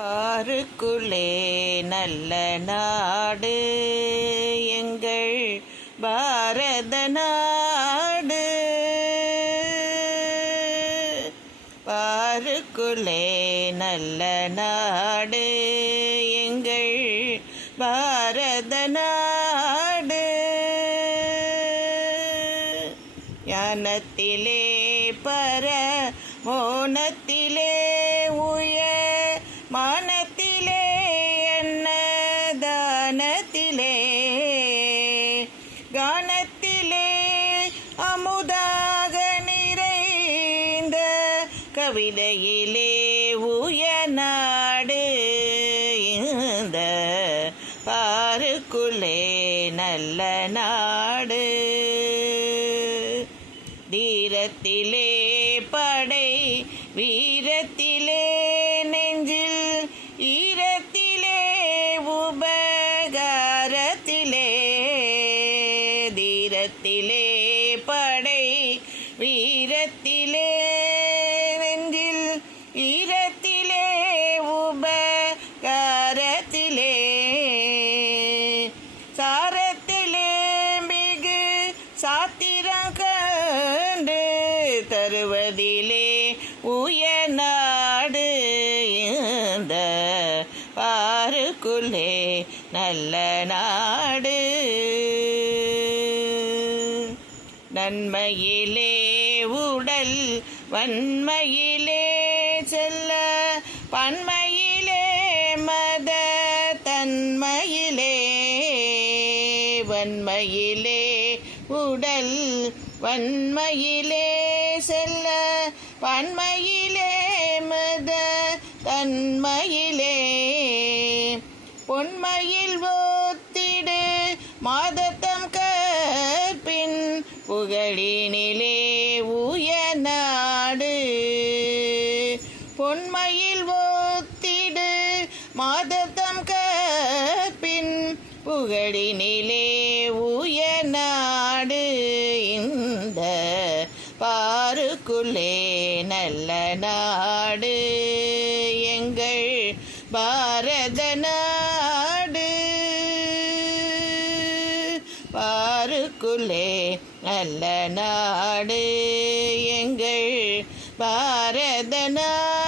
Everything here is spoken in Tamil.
பாருக்குள்ளே நல்ல நாடு எங்கள் பாரத நாடு. பாருக்குள்ளே நல்ல நாடு எங்கள் பாரத நாடு. ஞானத்திலே பர மோனத்திலே உயர் மானத்திலே அன்னதானத்திலே கானத்திலே அமுதாக நிறைந்த கவிதையிலே உயர்நாடு இந்த பாருக்குள்ளே நல்ல நாடு. தீரத்திலே படை வீரத்திலே நெஞ்சில் ஈரத்திலே உபகாரத்திலே தீரத்திலே படை வீரத்திலே நெஞ்சில் ஈரத்திலே உபகாரத்திலே சாரத்திலே மிகு சாத்திரம் கண்டு தருவதிலே உயர்நாடு இந்த பாருக்குள்ளே நல்ல நாடு. நன்மையிலே உடல் வன்மையிலே செல்ல பன்மையிலே மத தன்மையிலே வன்மையிலே உடல் வன்மையிலே செல்ல பன்மையிலே மத தன்மையிலே பொன்மையில் ஓத்திடு மாதத்தம் கற்பின் புகழினிலே உயர்நாடு. பொன்மையில் ஓத்திடு மாதத்தம் கற்பின் புகழினிலே உயர்நாடு இந்த பாருக்குள்ளே நல்ல நாடு எங்கள் பாரத நாடு. பாருக்குள்ளே நல்ல நாடு எங்கள் பாரத நாடு.